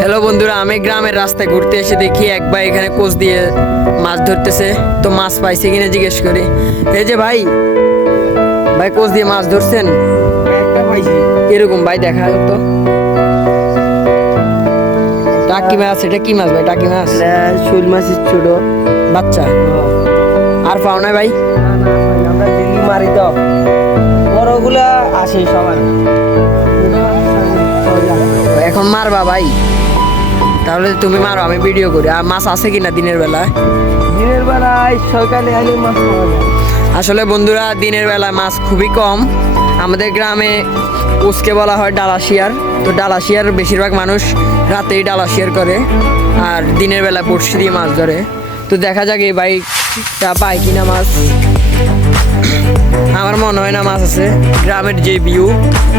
Hello বন্ধুরা, আমি গ্রামের রাস্তায় ঘুরতে এসে দেখি এক ভাই এখানে কোচ দিয়ে মাছ ধরতেছে। তো মাছ পাইছে কিনা জিজ্ঞেস করি। এই যে ভাই, ভাই কোচ দিয়ে মাছ ধরছেন? একটা পাইছি। এরকম ভাই দেখা তো টাকি মাছ। এটা কি মাছ ভাই? টাকি মাছ, শোল মাছের ছোট বাচ্চা। আর পাও না ভাই? আমরা ডেলি মারি তো, বড়গুলা আসে সবার। এখন মারবা ভাই? তাহলে তুমি মারো, আমি ভিডিও করি। আর মাছ আছে কিনা দিনের বেলায়? দিনের বেলায় সকালে আলে মাছ পাওয়া যায়। আসলে বন্ধুরা, দিনের বেলায় মাছ খুবই কম। আমাদের গ্রামে উসকে বলা হয় ডালা শিয়ার। তো ডালা শিয়ার বেশিরভাগ মানুষ রাতেই ডালা শিয়ার করে, আর দিনের বেলা বড়শি দিয়ে মাছ ধরে। তো দেখা যাক এই বাইকটা পায় কিনা মাছ। আমার মনে হয় না মাছ আছে। গ্রামের যে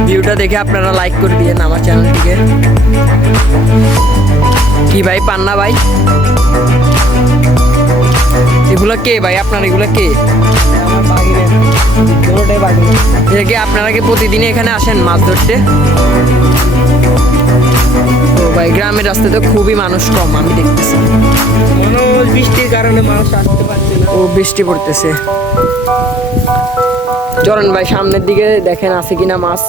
ভিউটা দেখে আপনারা লাইক করে দিয়েন আমার চ্যানেলটিকে। কি ভাই, পান না ভাই? এগুলো কে ভাই? আপনার এগুলো কে? আমার বাগিরে দুটোটাই বাগিরে। এটা কি আপনারা কি প্রতিদিন এখানে আসেন মাছ ধরতে? তো ভাই, গ্রামের রাস্তায় তো খুবই মানুষ কম আমি দেখতেছি। মনে হয় বৃষ্টির কারণে মানুষ আসতে পারছে না। ও বৃষ্টি পড়তেছে। চলেন ভাই, সামনের দিকে দেখেন আছে কিনা মাছ।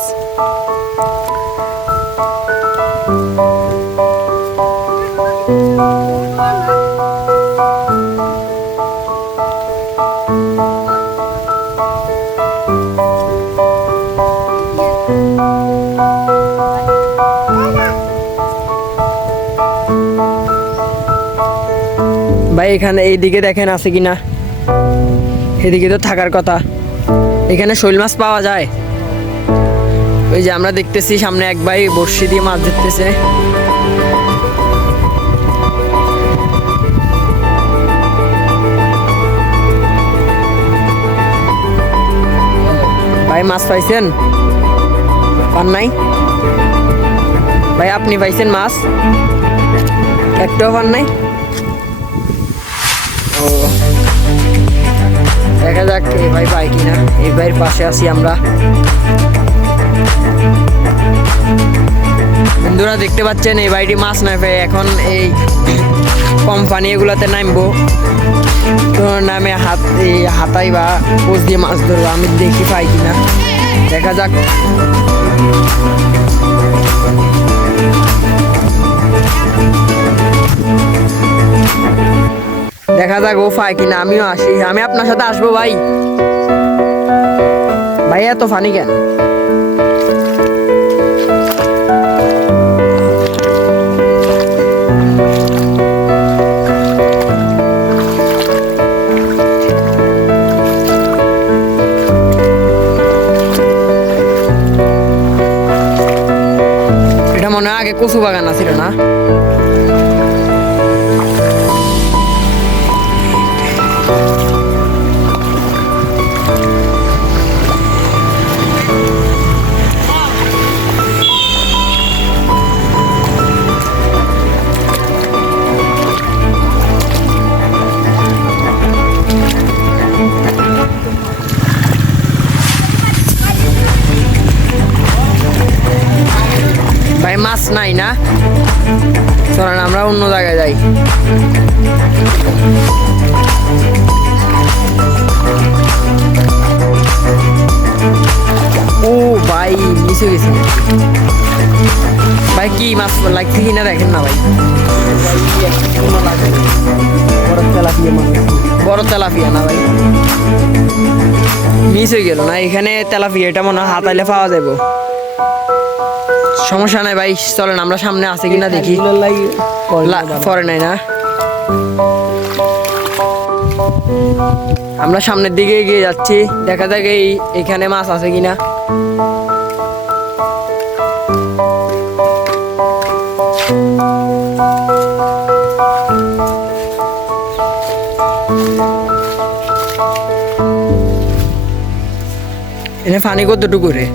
ভাই এখানে এইদিকে দেখেন আছে কিনা। এদিকে তো থাকার কথা। এখানে শৈল মাছ পাওয়া যায়? ওই যে আমরা দেখতেছি সামনে এক ভাই বড়শি দিয়ে মাছ ধরতেছে। ভাই মাছ পাইছেন? পান নাই ভাই? আপনি পাইছেন মাছ? একটাও পান নাই? ও, দেখা যাক এই ভাই পাই কিনা। এই ভাইয়ের পাশে আছি আমরা। বন্ধুরা দেখতে পাচ্ছেন এই ভাইটি মাছ নেবে। এখন এই কোম্পানি এগুলাতে নামবো। তো নামে হাতাই বা পোজ দিয়ে মাছ ধরবো। আমি দেখি পাই কিনা, দেখা যাক। দেখা যাক ও পায় কিনা। আমিও আসি, আমি আপনার সাথে আসবো ভাই। ভাই এত ফানি কেন? এটা মনে হয় আগে কচু বাগান আছিল না? ভাই মাছ নাই না? চলেন আমরা অন্য জায়গায় যাই। ও ভাই, মিস হয়ে গেছে ভাই। কি মাছ লাগছে কিনা দেখেন না ভাই। বড় তেলাপিয়া মাছ। বড় তেলাপিয়া না ভাই? মিস হয়ে গেল না? এখানে তেলাপিয়া এটা মনে হয় হাতাইলে পাওয়া যাবো। সমস্যা নাই ভাই, চলেন আমরা সামনে আছে কিনা দেখি। পরে নাই না? আমরা সামনের দিকে এগিয়ে যাচ্ছি, দেখা যাক এখানে মাছ আছে কিনা। এনে পানি কতটুকু রে?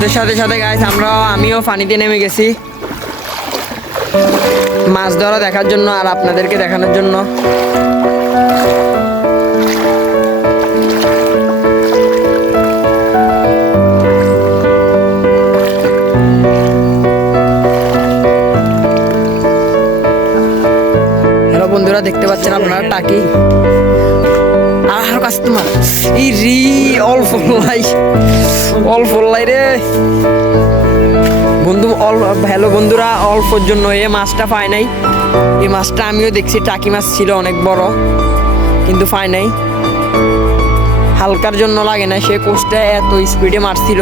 স্রোতের সাথে সাথে গাইস আমিও পানিতে নেমে গেছি মাছ ধরা দেখার জন্য আর আপনাদেরকে দেখানোর জন্য। হ্যালো বন্ধুরা, দেখতে পাচ্ছেন আপনারা টাকি আর কাস্টমার ই রি অল্প লাই রে বন্ধু। হ্যালো বন্ধুরা, অল্পর জন্য এই মাছটা পাই নাই। এই মাছটা আমিও দেখছি, টাকি মাছ ছিল অনেক বড়, কিন্তু পাই নাই। হালকার জন্য লাগে না, সে কোচটা এত স্পিডে মারছিল